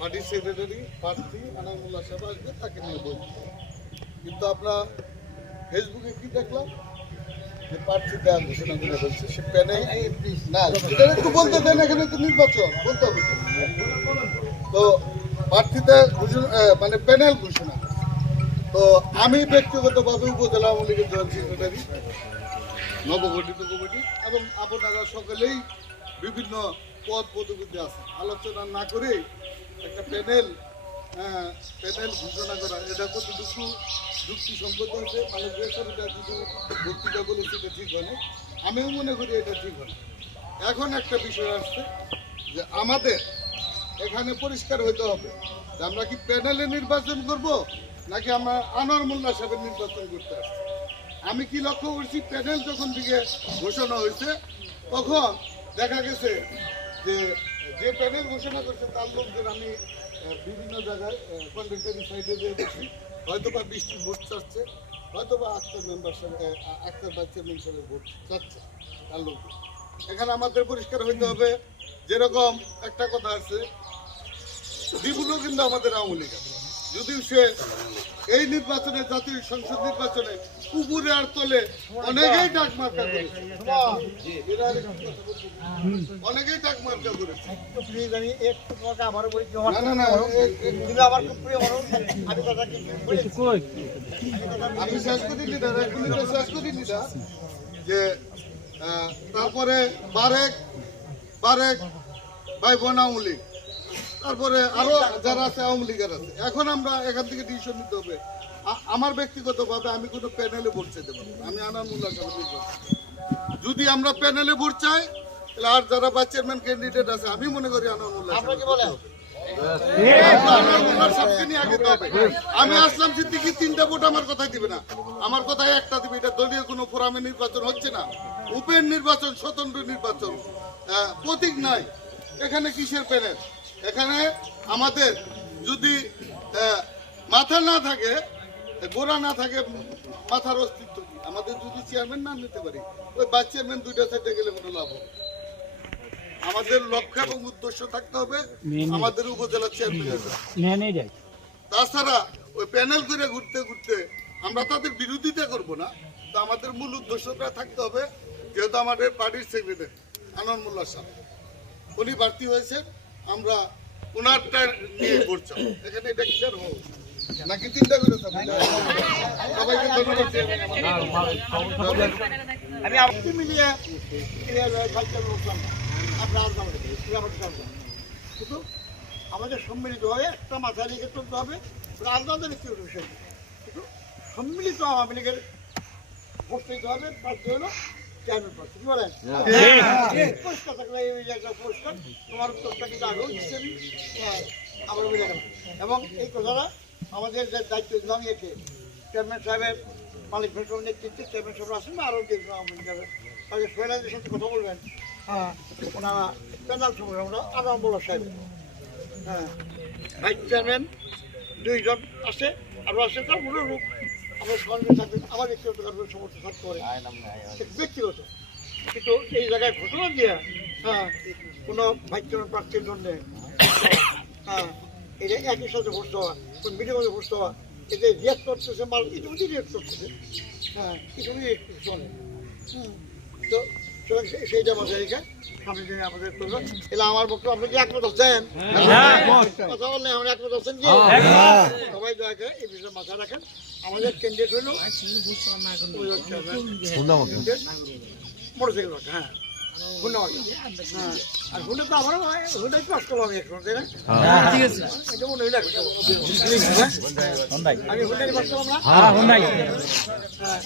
পার্টির সেক্রেটারি প্রার্থী আনামুল্লাহ সাহেব তাকে নিয়ে বলছি। কিন্তু আমরা ফেসবুকে কি দেখলাম? যে প্রার্থী দেওয়া ঘোষণা করে ফেলছে সে প্যানেল না একটু বলতে দেন এখানে তো নির্বাচন, বলতে হবে তো। প্রার্থীতে ঘোষণা মানে প্যানেল ঘোষণা। তো আমি ব্যক্তিগতভাবে উপজেলা আওয়ামী লীগের জয়েন্ট সেক্রেটারি, নবগঠিত কমিটি, এবং আপনারা সকলেই বিভিন্ন পদ পদবিতে আছেন। আলোচনা না করে একটা প্যানেল প্যানেল ঘোষণা করা। এটা কতটুকু যুক্তিসঙ্গত হয়েছে। মানে বেসরকার কিছু বক্তৃতা বলেছে এটা ঠিক হয়নি। আমিও মনে করি এটা ঠিক হয় এখন একটা বিষয় আসছে যে আমাদের এখানে পরিষ্কার হইতে হবে যে আমরা কি প্যানেলে নির্বাচন করব নাকি আমরা আনোয়ার মোল্লা সাহেবের নির্বাচন করতে আসছি। আমি কি লক্ষ্য করছি, প্যানেল যখন থেকে ঘোষণা হয়েছে, তখন দেখা গেছে যে যে প্যানেল ঘোষণা করছে, তার লোকদের আমি বিভিন্ন জায়গায় সাইডে দেখছি হয়তো বা বৃষ্টির ভোট চাচ্ছে হয়তো বা আক্তার মেম্বার আক্তার বা চেয়ারম্যান সাহেবের ভোট চাচ্ছে তার লোকজন এখানে আমাদের পরিষ্কার হইতে হবে, যেরকম একটা কথা আছে বিপুলও কিন্তু আমাদের আওয়ামী লীগ আছে। যদিও সে এই নির্বাচনে জাতীয় সংসদ নির্বাচনে উপরে আর তলে অনেকেই ডাক মার্কা করেছে। অনেকেই ডাক মার্কা করেছে। আমি শেষ করি শেষ করি যে তারপরে বারেক বারেক ভাই বোন আওয়ামী তারপরে আরও যারা আছে আওয়ামী লীগের আছে। এখন আমরা এখান থেকে ডিসিশন নিতে হবে। আমার ব্যক্তিগতভাবে আমি কোনো প্যানেলে ভোট চাইতে পারব আমি আনামুল্লাহ সাহেব যদি আমরা প্যানেলে ভোট চাই তাহলে আর যারা বা চেয়ারম্যান ক্যান্ডিডেট আছে আমি মনে করি। আমি আসলাম সিদ্দিকি তিনটা ভোট আমার কথাই দিবে না। আমার কথাই একটা দিবে এটা দলীয় কোনো ফোরামে নির্বাচন হচ্ছে না। উপেন নির্বাচন স্বতন্ত্র নির্বাচন। প্রতীক নাই। এখানে কিসের প্যানেল এখানে আমাদের যদি মাথা না থাকে গোড়া না থাকে মাথার অস্তিত্ব কি? আমাদের যদি চেয়ারম্যান না নিতে পারি ওই বাস চেয়ারম্যান দুইটা সাইডে গেলে কোনো লাভ হবে আমাদের লক্ষ্য এবং উদ্দেশ্য থাকতে হবে আমাদের উপজেলা চেয়ারম্যান তাছাড়া ওই প্যানেল করে ঘুরতে ঘুরতে আমরা তাদের বিরোধিতা করব না তো আমাদের মূল উদ্দেশ্যটা থাকতে হবে যেহেতু আমাদের পার্টির সেক্রেটারি আনন্দ মোল্লা সাহেব। উনি প্রার্থী হয়েছেন। আমরা ওনারটা নিয়ে করছি এখানে এটা ক্লিয়ার হোক নাকি তিনটা করে? সবাইকে ধন্যবাদ। আমি আপনি মিলিয়ে। কিন্তু আমাদের সম্মিলিত হয়ে একটা মাথা রেখে চলতে হবে আলাদা ব্যক্তিগত বিষয় কিন্তু সম্মিলিত আওয়ামী লীগের ভোট দিতে হবে প্রার্থী হলো চেয়ারম্যান প্রার্থী কি বলেন? পরিষ্কার থাকলে এই পরিষ্কার তোমার উত্তরটা কিন্তু আগেও হ্যাঁ, বুঝে এবং এই কথাটা আমাদের যে দায়িত্ব দিলাম একে চেয়ারম্যান সাহেবের মালিক ভেসবের নেতৃত্বে চেয়ারম্যান সাহেব আসেন না আরও দেখবেন আওয়ামী লীগের তাহলে সোহেলাদের সাথে কথা বলবেন। হ্যাঁ ওনারা প্যানাল সময় আমরা আরাম বলা সাহেব। হ্যাঁ ভাইস চেয়ারম্যান দুইজন আছে আরও আছে তার মূল রূপ। আমরা সঙ্গে থাকবেন আমার ব্যক্তিগত কারণে সমর্থ থাকতে পারে ব্যক্তিগত। কিন্তু এই জায়গায় ঘোষণা দিয়ে হ্যাঁ কোনো চেয়ারম্যান প্রার্থীর জন্যে হ্যাঁ এটা একই সাথে ভোট দেওয়া কোন মিডিয়ামে ভোট দেওয়া এতে রিয়াক্ট করতেছে মাল ইতিমধ্যেই রিয়াক্ট করতেছে। হ্যাঁ ইতিমধ্যেই রিয়াক্ট চলে তো সুতরাং সেইটা মাথায় রেখে সামনে দিনে আমাদের করব এলা আমার বক্তব্য আপনি কি একমত আছেন? কথা বললে আমরা একমত আছেন কি? সবাই দয়া করে এই বিষয়ে মাথায় রাখেন। আমাদের ক্যান্ডিডেট হলো মোটরসাইকেল হ্যাঁ। হ্যাঁ। আর হুন্ডা তো আমারও হুন্ডা একটু কষ্ট হবে একটু তাই না? এটা মনে হ্যাঁ? আমি হুন্ডাই বাঁচতাম হ্যাঁ